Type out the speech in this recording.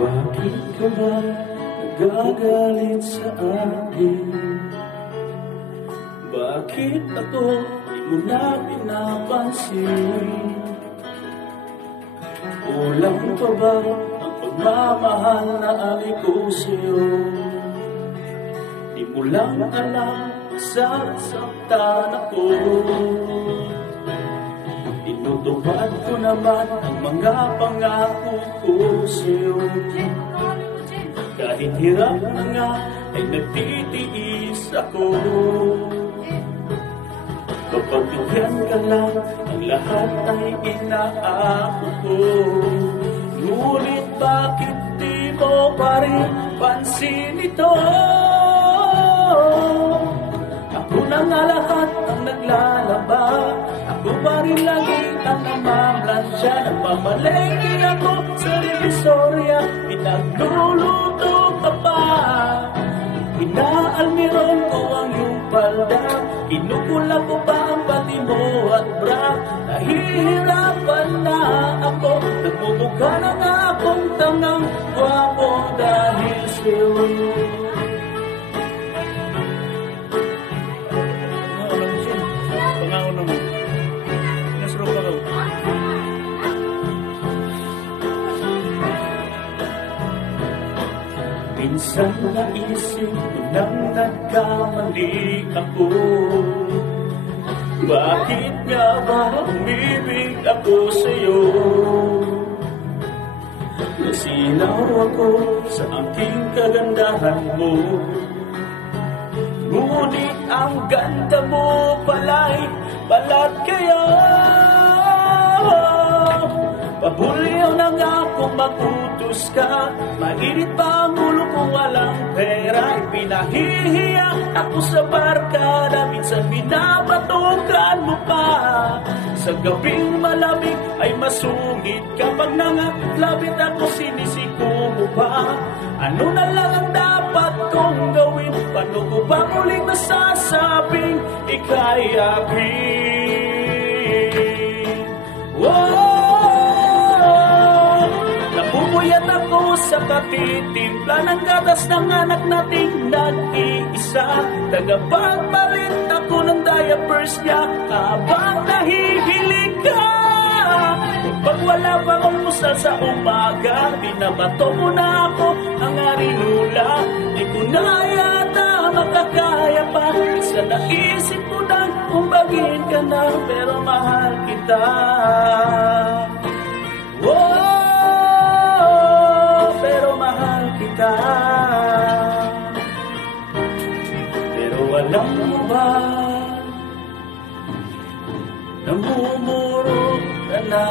Bakit ka ba nagagalit sa akin? Bakit ako di mo na pinapansin? Kulang pa ba ang pagmamahal na aming ko sa'yo? Di mo lang alam sasaktan ako. Tinutupad ko naman ang mga pangako ko sa'yo. Kahit hirap na nga ay nagtitiis ako. Pagbigyan ka lang, ang lahat ay inaako ko. Ngunit bakit di mo pa rin pansin ito? Ako na nga lahat ang naglalaba. Ako pa rin lagi ang namamlansya. Nagmamalengke ako sa Divisoria. Pinagluluto ka pa. Inaalmiron ko ang iyong palda. Kinukula ko pa ang pati mo at bra. Nahihirapan na ako. Nagmumukha na nga akong tangang gwapo dahil sa'yo. Minsan naisip ko nang nagkamali ako. Bakit nga ba umibig ako sa'yo? Nasilaw ako sa aking kagandahan mo. Ngunit ang ganda mo pala'y balat kaya. Pabulyaw na nga kung makutos ka. Mainit pa ang ulo kung walang pera. Ipinahihiya ako sa barkada. Minsan binabatukan mo pa. Sa gabing malamig ay masungit. Kapag nangaklabit ako sinisiko mo pa. Ano na lang ang dapat kong gawin? Paano ko ba muling masasabing ika'y akin? Whoa! Napupuyat ako sa katitimpla ng gatas ng anak nating nag-iisa. Tagapagpalit ako ng diapers niya habang nahihilig ka. Pag wala pa akong musal sa umaga, binabato mo na ako ang arinula. Di ko na yata makakaya pa. Isa naisip ko na kumbagin ka na, pero mahal kita. Pero mahal kita. Pero alam mo ba, namumuro ka na.